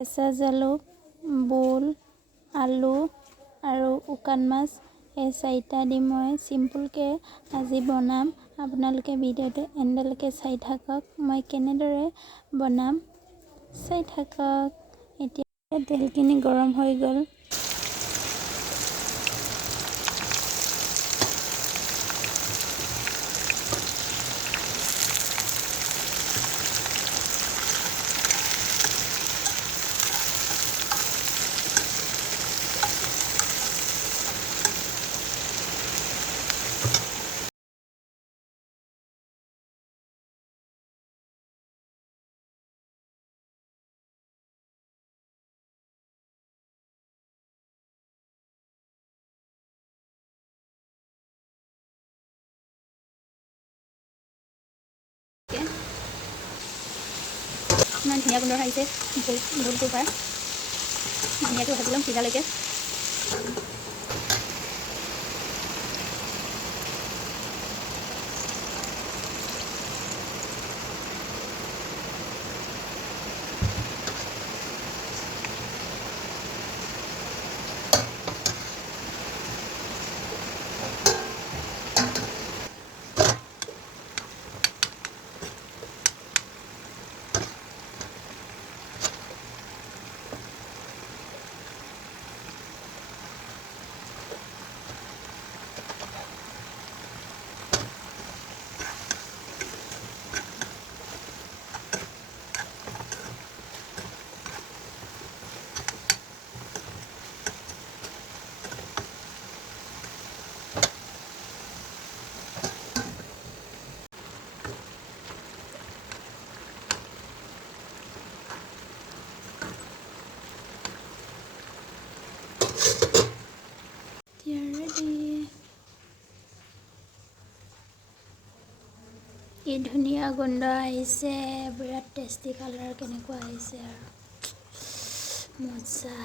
কেঁচা জালুক, বোল, আলু আৰু শুকান মাছ এই চাৰিটা দি মই চিম্পুলকৈ আজি বনাম। আপোনালোকে ভিডিঅ'টো এণ্ডলৈকে চাই থাকক, মই কেনেদৰে বনাম চাই থাকক। এতিয়া তেলখিনি গৰম হৈ গ'ল। ইমান ধুনীয়া গোন্ধ আহিছে ভোলটোৰ পৰা। ধুনীয়াকৈ ভাজি ল'ম সিজালৈকে। কি ধুনীয়া গোন্ধ আহিছে, বিৰাট টেষ্টি কালাৰ কেনেকুৱা আহিছে আৰু মজা।